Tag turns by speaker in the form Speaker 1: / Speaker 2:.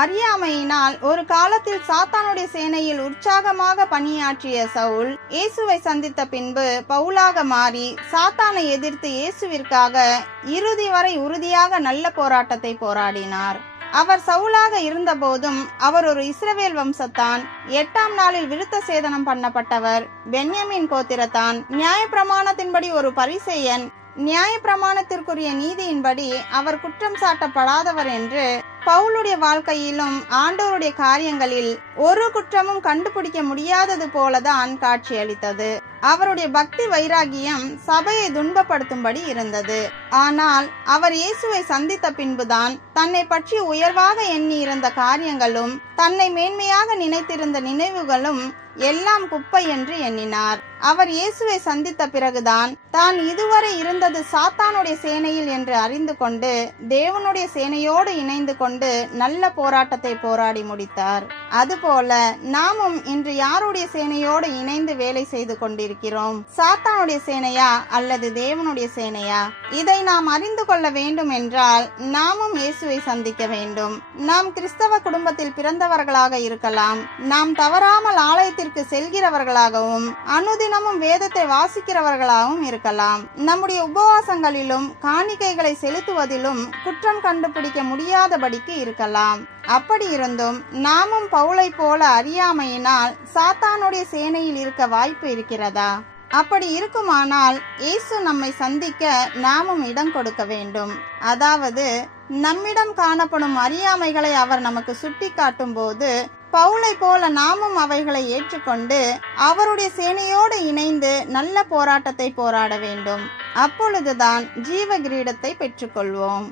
Speaker 1: அறியாமையினால் ஒரு காலத்தில் சாத்தானுடைய சேனையில் உற்சாகமாக பணியாற்றிய சவுல் இயேசுவை சந்தித்த பின்பு பவுலாக மாறி சாத்தானை எதிர்த்து இயேசுவிற்காக இறுதி வரை உறுதியாக நல்ல போராட்டத்தை போராடினார். அவர் சவுலாக இருந்தபோதும் அவர் ஒரு இஸ்ரவேல் வம்சத்தான். எட்டாம் நாளில் விருத்த சேதனம் பண்ணப்பட்டவர் பென்யமின் கோத்திரத்தான். நியாயப்பிரமாணத்தின்படி ஒரு பரிசெயன் நியாயப்பிரமாணத்திற்குரிய நீதியின்படி அவர் குற்றம் சாட்டப்படாதவர் என்று பவுலுடைய வாழ்க்கையிலும் ஆண்டவருடைய காரியங்களில் ஒரு குற்றமும் கண்டுபிடிக்க முடியாதது போலதான் காட்சியளித்தது. அவருடைய பக்தி வைராகியம் சபையை துன்பப்படுத்தும்படி இருந்தது. ஆனால் அவர் இயேசுவை சந்தித்த பின்புதான் தன்னை பற்றி உயர்வாக எண்ணி இருந்த காரியங்களும் தன்னை மேன்மையாக நினைத்திருந்த நினைவுகளும் எல்லாம் குப்பை என்று எண்ணினார். அவர் இயேசுவை சந்தித்த பிறகுதான் தான் இதுவரை இருந்தது சாத்தானுடைய சேனையில் என்று அறிந்து கொண்டு தேவனுடைய சேனையோடு இணைந்து கொண்டு நல்ல போராட்டத்தை போராடி முடித்தார். அதுபோல நாமும் இன்று யாருடைய சேனையோடு இணைந்து வேலை செய்து கொண்டிருக்கிறோம்? சாத்தானுடைய சேனையா அல்லது தேவனுடைய சேனையா? இதை நாம் அறிந்து கொள்ள வேண்டும் என்றால் நாமும் இயேசுவை சந்திக்க வேண்டும். நாம் கிறிஸ்தவ குடும்பத்தில் பிறந்தவர்களாக இருக்கலாம். நாம் தவறாமல் ஆலயத்திற்கு செல்கிறவர்களாகவும் அனுதினமும் வேதத்தை வாசிக்கிறவர்களாகவும் இருக்கலாம். நம்முடைய உபவாசங்களிலும் காணிக்கைகளை செலுத்துவதிலும் குற்றம் கண்டுபிடிக்க முடியாதபடிக்கு இருக்கலாம். அப்படி இருந்தும் நாமும் பவுலை போல அறியாமையினால் சாத்தானுடைய சேனையில் இருக்க வாய்ப்பு இருக்கிறதா? அப்படி இருக்குமானால் இயேசு நம்மை சந்திக்க நாமும் இடம் கொடுக்க வேண்டும். அதாவது நம்மிடம் காணப்படும் அறியாமைகளை அவர் நமக்கு சுட்டி காட்டும் போது பவுளை போல நாமும் அவைகளை ஏற்றுக்கொண்டு அவருடைய சேனையோடு இணைந்து நல்ல போராட்டத்தை போராட வேண்டும். அப்பொழுதுதான் ஜீவ கிரீடத்தை பெற்றுக்கொள்வோம்.